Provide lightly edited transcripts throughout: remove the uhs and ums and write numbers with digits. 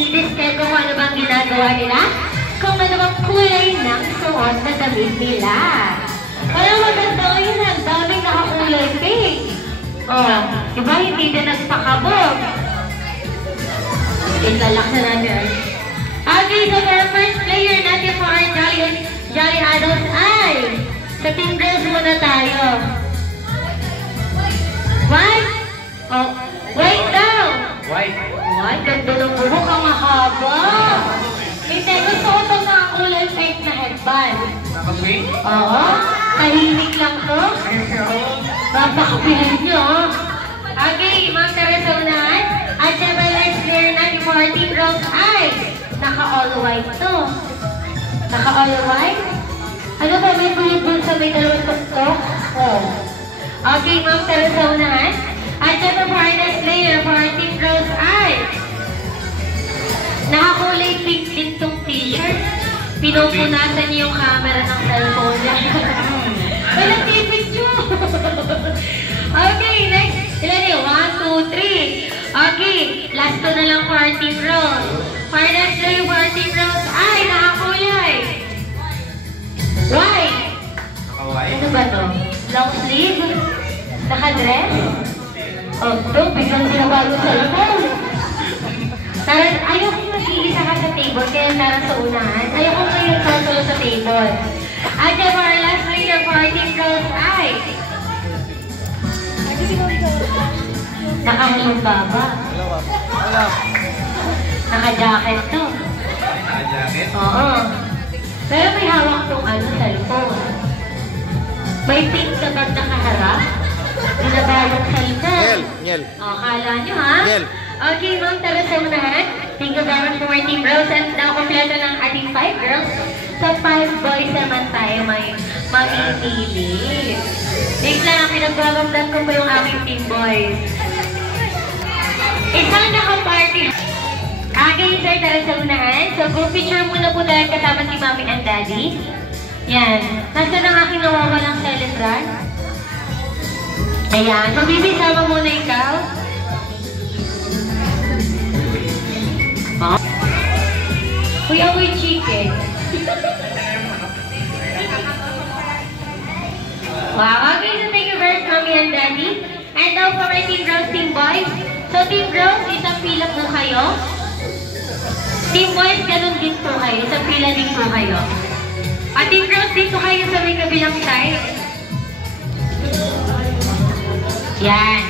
I-describe ko kung ano bang ginagawa nila, kung ano bang kulay ng suot na damit nila. Kaya maganda ngayon, ang daming nakakulay pink. Oh, diba hindi na nagpakabog? Ilalak na natin. Okay, so for our first player natin for our Jolly Adults ay sa Team Girls muna tayo. White? Oh, white daw. White. White, ganda ng buhok, ang mahaba. Hindi, gusto ko itong nakakulay pink na headband. Naka-pink? Oo, tahimik lang to. Papakapihan nyo. Okay, Ma'am Teresa unahan. At syempre, let's clear natin for our Team Girls ay naka-all white to. Naka-all white? Ano ba, may bullet sa may dalawang tuktok? Oh. Okay, Ma'am Teresa unahan. At syempre, for our next player, for our Team Girls ay nakakulay pink din tong t-shirt. Pinupunasan niyo yung camera ng cellphone niya. Walang picture. Okay, next. Ilan yun? 1, 2, 3. Okay, last two na lang for our Team Girls. For our next player, for our Team Girls ay nakakulay. White. Naka-white? Ano ba to? Long sleeve? Naka-dress? Oh, ito, biglang sinabago sa cellphone. Ayoko mag-iisa ka sa table, kaya tara sa unahan. Ayoko kayo solo sa table. At for our last player for our Team Girls ay nakahalong baba. Wala. Naka-jacket to. Naka-jacket? Oo. Pero may hawak tong cellphone. May pink na bag nakaharap. Binabayang cellphone. Niel. O, kala nyo ha? Niel. Okay, Ma'am, tara sa unahan. Thank you very much for our Team Girls. And kompleto ng ating 5 girls. So, 5 boys naman tayo may mamimili. Wait lang, pinagbabandan ko po yung aming Team Boys. Isang naka-party. Okay, sir, tara sa unahan. So, group picture muna po tayo kasama si Mami and Daddy. Yan. Nasaan ang aking nawawalang celebrant? Ayan. So, Bibi, sama muna ikaw. Kuya, with chicken. Wow, okay, so thank you very much, Mommy and Daddy. And now for my Team Girls, Team Boys. So Team Girls, isang pila po kayo. Team Boys, ganun din po kayo. Isang pila din po kayo. At Team Girls, dito kayo sa may kabilang side. Yan.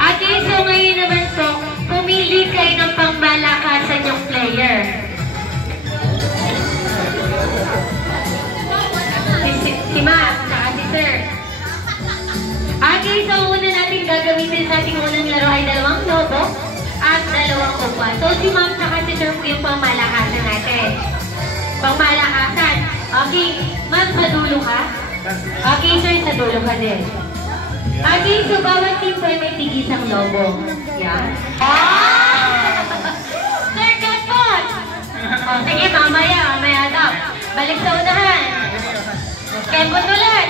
Okay, so ngayon naman po, pumili kayo ng pangmalakasan yung player. Si Ma'am, saka si Sir. Okay, so una natin gagamitin sa ating unang laro ay 2 lobo at 2 upa. So si Ma'am saka si Sir po yung pangmalakasan natin. Pangmalakasan. Okay, Ma'am, sa dulo ka? Okay, Sir, sa dulo ka din. Okay, so bawat team po ay may tigisang lobo. Yan. Sir, cut! O, sige, mamaya daw. Balik sa unahan. Kembot ulit.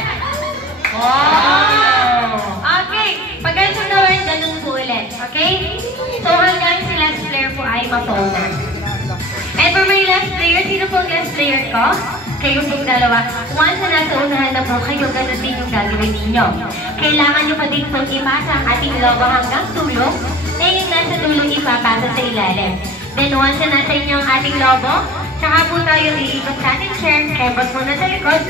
Wow! Okay, pag ganito naman, ganun po ulit. Okay? So hanggang si last player po ay mapauna. And for my last player, sino po ang last player ko? Kayo pong dalawa. Once na nasa unahan na po kayo, ganun din yung gagawin ninyo. Kailangan nyo pa din pong ipasa ang ating lobo hanggang tulog, na yung nasa dulo ipapasa sa ilalim. Then once na nasa inyo ang ating lobo, tsaka po tayo iikot sa ating chair, kembot muna sa likod,